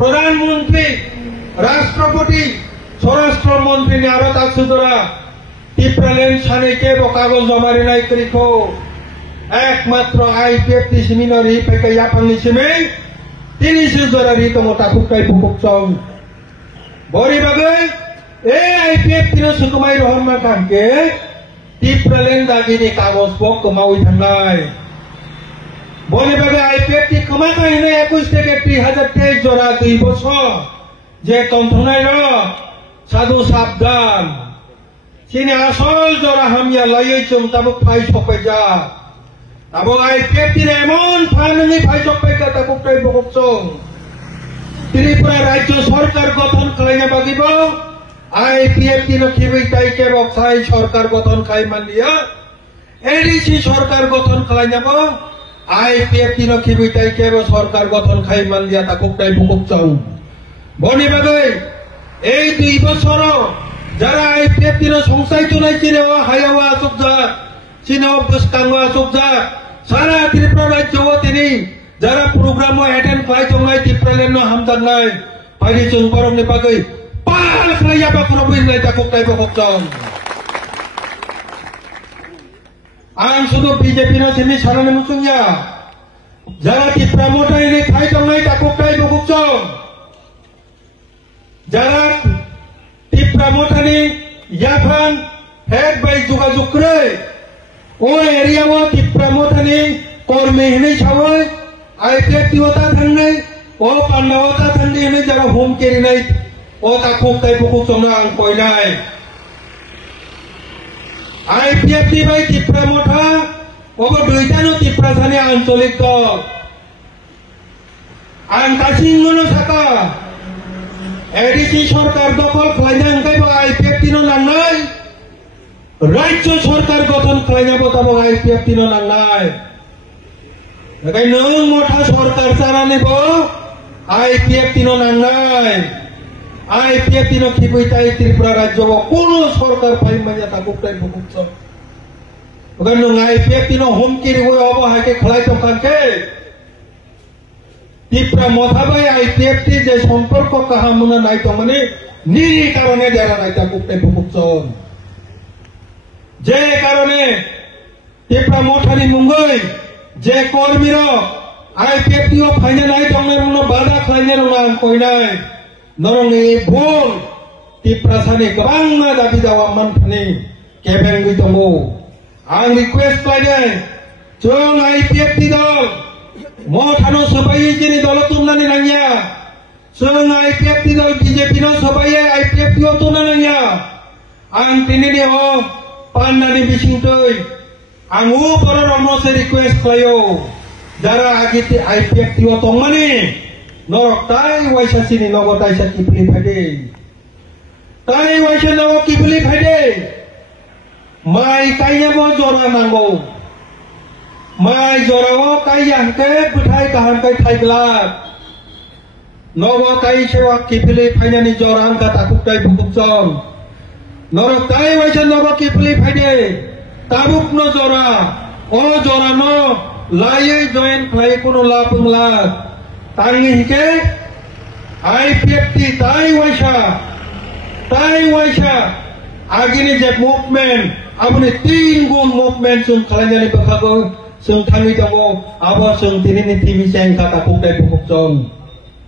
প্রধানমন্ত্রী রাষ্ট্রপতি স্বরাষ্ট্রমন্ত্রী আরো তাকসুদরা টিপ্রালেন সানেকে কাগজ জমারি নাই করিখো একমাত্র আইপিএফ সিমিনারি পেকে ইয়াপাংনি সিমে তিনি সুজরা রি তমো তাকুকাই বুকুকচং বরি বাগে এ আইপিএফ তিনো সুকুমাই রহমান খানকে টিপ্রালেন দাগিনি কাগজ বক কমাউই থাংনাই বলি বাগে আইপিএফ টি কমাকাই নে 21 থেকে 2023 জোড়া 2 বছর যে তন্থনাই র সাধু সাবধান চিনি আসল জোড়া হামিয়া লাইয়ে চুম তাবুক ফাই সপাইজা তাবো আইপিএফ টি এমন ফাইনালি ফাই সপাইজা তাবুক তাই বকচং ত্রিপুরা রাজ্য সরকার গঠন খাইনা বাগিব আইপিএফ টি নখিবই তাই কে বক্সাই সরকার গঠন খাই মানলিয়া এডিসি সরকার গঠন খাইনাব আইপিএফ টি নখিবই তাই কে সরকার গঠন খাই মানলিয়া তাবুক তাই বকচং বনি বাগে এই 2 বছর যারা আইপিএফ টির সংসাই চলাই চিনে হাইয়াওয়া আসুকজা চিনে বুসকাঙ্গা আসুকজা সারা ত্রিপুরা রাজ্য তিনি যারা প্রোগ্রাম অ্যাটেন্ড খাই চংনাই ত্রিপুরালেন হামজানাই ফাইনি চং পরমনি বাগৈ পাল খাইয়া বা প্রবিন নাই তাকুক তাই বকচং आं শুধু বিজেপি না সিমি সারানে মুচুংয়া যারা ত্রিপুরা মোটাইনি খাই চংনাই তাকুক তাই বকচং যারা ত্রিপুরা মোটানি ইয়াফান হেড বাই যোগাযোগ করে ও এরিয়াও ত্রিপুরা মোটানি কর্মী হিনে ছাওয় আইপিএফ টিওতা থাকনে ও পান্ডাওতা থাকনে হিনে যারা হোম কেরি নাই ও তাকুক তাই বকচং আং কইনাই আইপিএফ টি বাই ত্রিপুরা মোটা ও দুইটানো ত্রিপুরা থানি আঞ্চলিক দল আং কাছিঙ্গনো থাকা এডিসি সরকার দখল খাইনাঙ্কাই আইপিএফ টিনো নাংনাই রাজ্য সরকার গঠন খাইনাবো তাবো আইপিএফ টিনো নাংনাই নাকাই নং মোটা সরকার চারা নেব আইপিএফ টিনো নাংনাই আইপিএফ টিনো খিবই তাই ত্রিপুরা রাজ্য কোন সরকার ফাই মাইয়া তাকুক তাই বকুকছ ওখানে নং আইপিএফ টিনো হুমকির হয়ে হবো হাইকে খেলাই তো কানকে ত্রিপুরা মথাবাই আইপিএফ টি যে সম্পর্ক কাহামনা নাই তো মানে নিরি কারণে যারা নাই তাকুক তাই বকুকছন যে কারণে ত্রিপুরা মথানি মুঙ্গই যে কর্মীর আইপিএফ টিও ফাইনে নাই তংনে মনো বাধা খাইনে রং কইনাই নরং এই ভুল ত্রিপুরা সানি গোबां দাবি দাওয়া মানফানি কেবেং গই দंगो आं रिक्वेस्ट खालामो जों आइपिएफ टी दल मथानो सबाई जिनि दल तुमनानै नांगिया जों आइपिएफ टी दल बिजेपि नो सबाई आइपिएफ टी तुमना नांगिया आं तिनिनि हो पान्नानि बिसिंतै आं उ बर रमसे रिक्वेस्ट खालायो जारा आगिति आइपिएफ टी तंमानि नरक ताई वाइसासिनि नगो ताइसा किफुलि फाइदे ताई वाइसा नगो किफुलि फाइदे माइ गायनोबो जरा नांगौ माइ जराव गायहांके बुथाय गाहांके थाइग्ला नगो ताई सेवा किफुलि फाइनानि जरा हांका ताकुक ताई बुकुकजों नरक ताई वाइसा नगो किफुलि फाइदे ताबुक न जरा ओ जरा न लायै जয়েন खालाय कोनो लापुंला तांनि हिके आइपिएफ टी ताई वाइसा आगिनि जे मुभमेंट अपने 3 गुण मुभमेंट जों खालायनानै बखागौ जों थाङै दङ आबो जों दिनैनि टिभि चेनेल का ताकुक ताई बुकुकजों